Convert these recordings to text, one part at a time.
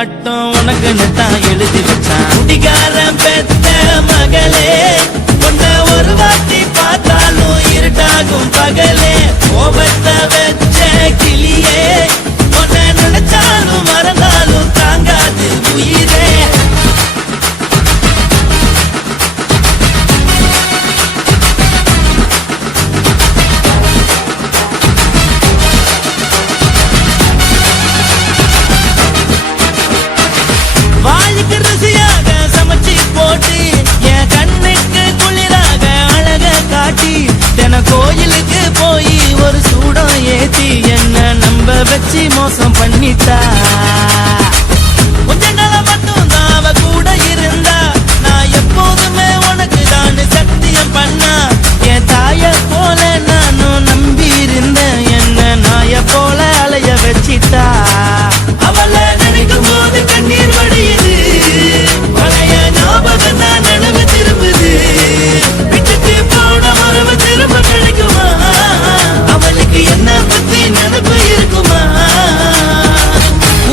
மட்டும் உனக்குன்னு தான் எழுதி வச்சான். குடிகாரன் பெத்த மகளே, உன்னை ஒரு வாட்டி பார்த்தாலும் இருட்டாகும் பகலே. கோபத்தை வச்ச கிளியே, உன்னை நினைச்சாலும் மறந்தாலும் தாங்காது உயிரே. வாய்க்கு ருசியாக சமைச்சு போட்டு என் கண்ணுக்கு குளிராக அழக காட்டி தின கோயிலுக்கு போய் ஒரு சூடம் ஏத்தி என்ன நம்ப வச்சு மோசம் பண்ணிட்டா. கொஞ்ச நாள மட்டும் தான் அவ கூட இருந்தா, நான் எப்போதுமே உனக்கு தான் சத்தியம் பண்ணா. என் தாய போல நானும் நம்பி இருந்தேன், என்ன நாய போல அலைய வச்சிட்டா. அவளை நினைக்கும் போது கண்ணீர் வடியுது, பழைய ஞாபகம் தான் நினைவு திரும்புது. விட்டுட்டு போன உறவு திரும்ப கிடைக்குமா? அவளுக்கு என்ன பத்தி நினைப்பு இருக்குமா?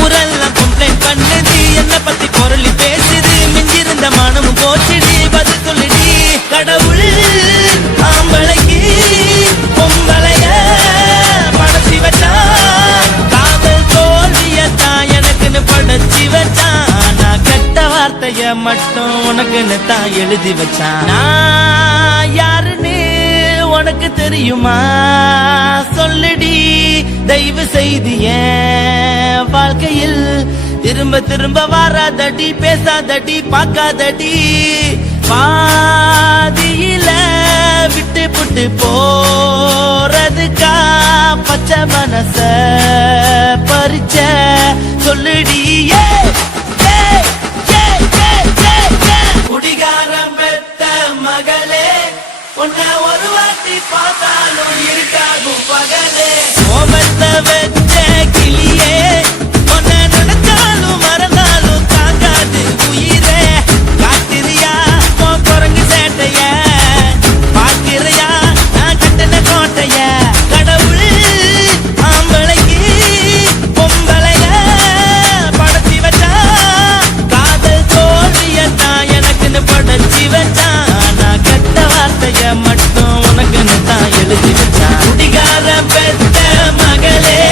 ஊரெல்லாம் கம்ப்ளைண்ட் பண்ணுது, என்ன பத்தி பொருளி பேசுது. மிஞ்சிருந்த மனமும் போச்சுடி, பதில் சொல்லுடி. கடவுள் ஆம்பளைக்கு பொம்பளைய படைச்சி வச்சான், காதல் தோல்வியத்தான் எனக்குன்னு படைச்சி வச்சான். நான் கெட்ட வார்த்தைய மட்டும் உனக்குன்னு தான் எழுதி வச்சான். நான் யாருன்னு உனக்கு தெரியுமா? சொல்லுடி தயவு செய்து என் வாழ்க்கையில் திரும்ப திரும்ப வராதடி, பேசாதடி, பார்க்காதடி. பாதியில விட்டு புட்டு போறதுக்கா பச்சை மனச பறிச்ச சொல்லுடி. குடிகாரம் பெத்த மகளே, உன்னை ஒரு வாட்டி பார்த்தாலும் இருக்காகும் பகலே. கோபத்தை வச்ச கிளியே, உன்னை நினைச்சாலும் மறந்தாலும் தாங்காது உயிரே. காத்திரியா உன் குரங்கு சேட்டைய, பார்க்கிறையா நான் கட்டின கோட்டைய. கடவுள் ஆம்பளைக்கு பொம்பளைய படைச்சி வச்சா, காதல் தோல்வியத்தான் எனக்குன்னு படைச்சி வச்சா. நான் கெட்ட வார்த்தைய மட்டும் உனக்குன்னு தான் எழுதி வச்சான். குடிகாரன் பெத்த மகளே,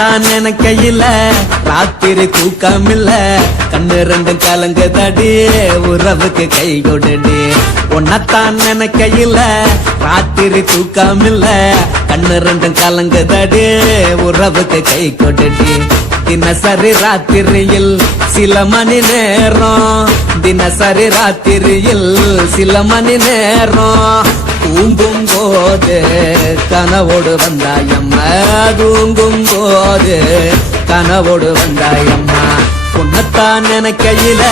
உன்னத்தான் நினைக்கையில ராத்திரி தூக்கமில்ல கண்ணு ரெண்டும் கலங்குதடி உறவுக்கு கை கொடுடி உன்னத்தான் நினைக்கையில ராத்திரி தூக்கமில்ல கண்ணு ரெண்டும் கலங்குதடி உறவுக்கு கை கொடுடி தினசரி ராத்திரியில் சில மணி நேரம் தினசரி ராத்திரியில் சில மணி நேரம் தூங்கும் போது கனவோடு வந்தாயம்மா தூங்கும் போது கனவோடு வந்தாயம்மா உன்னத்தான் நினைக்கையில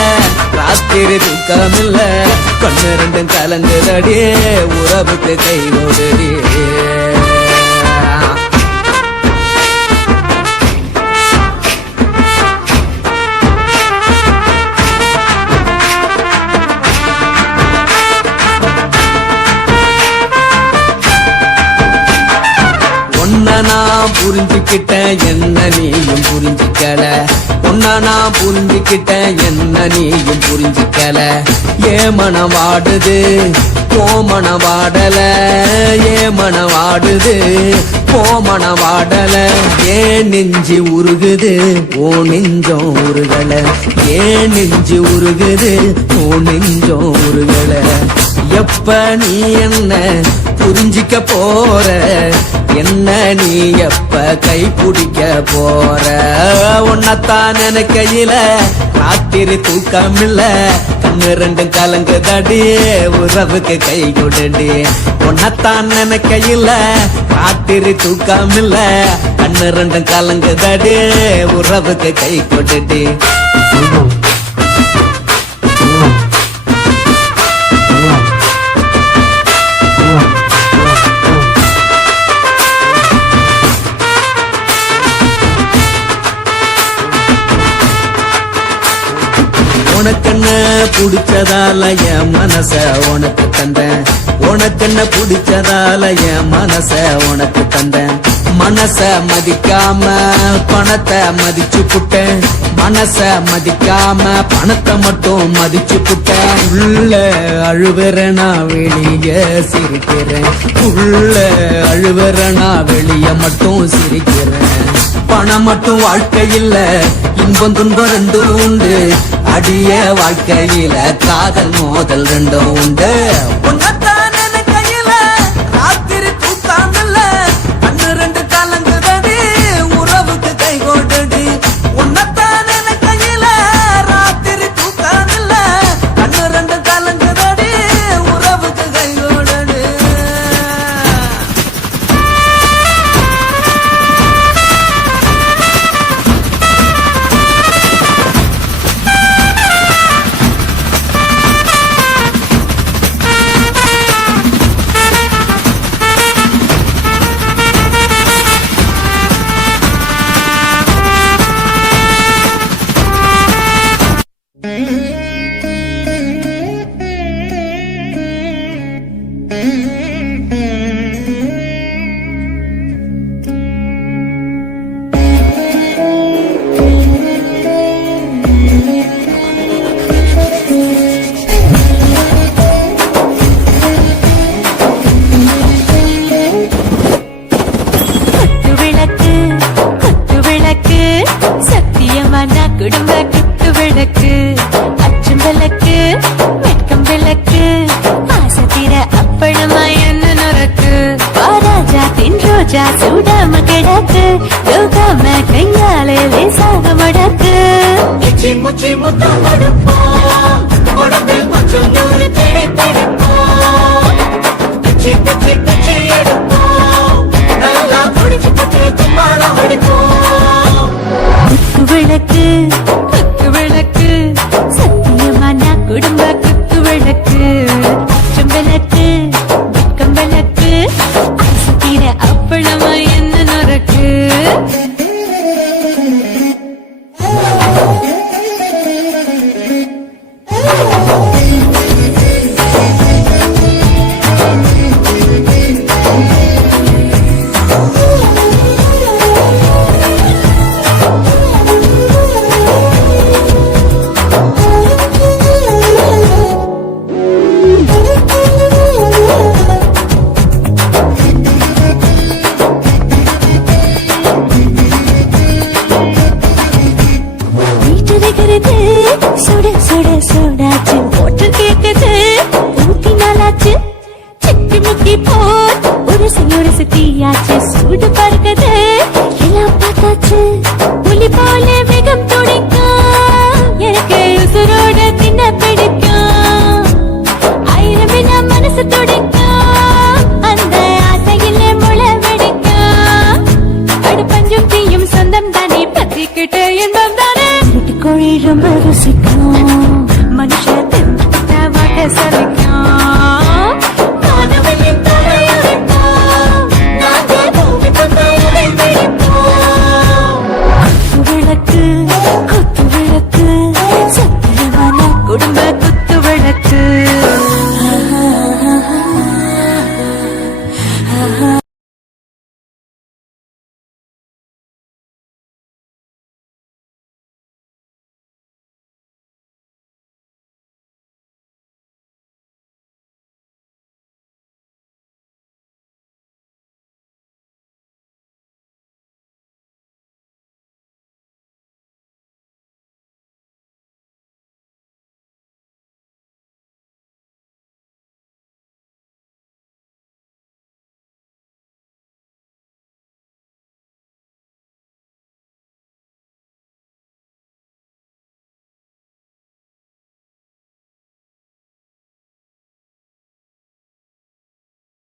ராத்திரி தூக்கமில்ல கண்ணு ரெண்டும் கலங்குதடி உறவுக்கு கை கொடுடி நான் புரிஞ்சுக்கிட்டேன் என்ன நீயும் புரிஞ்சுக்கல உன்ன நான் புரிஞ்சுக்கிட்டேன் என்ன நீயும் புரிஞ்சுக்கல ஏன் மனம் வாடுது போ மனம் வாடல ஏன் மனம் வாடுது போ மனம் வாடல ஏன் நெஞ்சு உருகுது ஓ நெஞ்சம் உருகல ஏன் நெஞ்சு உருகுது ஓ நெஞ்சம் உருகல எப்ப நீ என்ன புரிஞ்சிக்க போற என்ன நீ எப்ப கை பிடிக்க போற உன்னத்தான் நினைக்கையில ராத்திரி தூக்கமில்ல கண்ணு ரெண்டும் கலங்குதடி உறவுக்கு கை கொடுடி உன்னத்தான் நினைக்கையில ராத்திரி தூக்கமில்ல கண்ணு ரெண்டும் கலங்குதடி உறவுக்கு கை கொடுடி உனக்கென்ன பிடிச்சதால என் மனச உனக்கு தந்தேன் உனக்கென்ன பிடிச்சதால என் மனச உனக்கு தந்தேன் மனச மதிக்காம பணத்தை மதிச்சு புட்டேன் மனச மதிக்காம பணத்தை மட்டும் மதிச்சு புட்டேன் உள்ள அழுவுற நான் வெளிய சிரிக்கிறேன் உள்ள அழுவுற நான் வெளிய மட்டும் சிரிக்கிறேன் பணம் மட்டும் வாழ்க்கையில் இன்பம் துன்பம் ரெண்டும் உண்டு அடிய வாழ்க்கையில காதல் மோதல் ரெண்டும் உண்டு உன்னத்தான் நினைக்கையில ராத்திரி தூக்காமல்ல கண்ணு ரெண்டு கலங்குதடி உறவுக்கு கை கொடுடி உன்னத்தான் நினைக்கையில ராத்திரி தூக்காமல்ல கண்ணு ரெண்டு கலங்குதடி உறவுக்கு கை கொடுடி குடும்ப குத்து விளக்கு அச்சும் விளக்கு வெட்கம் விளக்கு ஆசத்திர அப்பளமா என்ன நொறக்கு ராஜா தின் ரோஜா சூடாம கிடக்கு யோகாம கையாலே லேசாக மடக்கு முச்சி முச்சி முத்தம் கொடுப்போம் உடம்பில் கொஞ்சம் நூறு தேடிப்போம் பிச்சி பிச்சி பிச்சி எடுப்போம் நல்லா குடிச்சு பற்றி தும்பாடம் அடிப்போம் விளக்கு குத்து விளக்கு சத்தியமான குடும்ப குத்து விளக்கு அச்சம் விளக்கு வெட்கம் விளக்கு ஆசத்தீர அப்பளமா என்ன நொறக்கு சூடாச்சு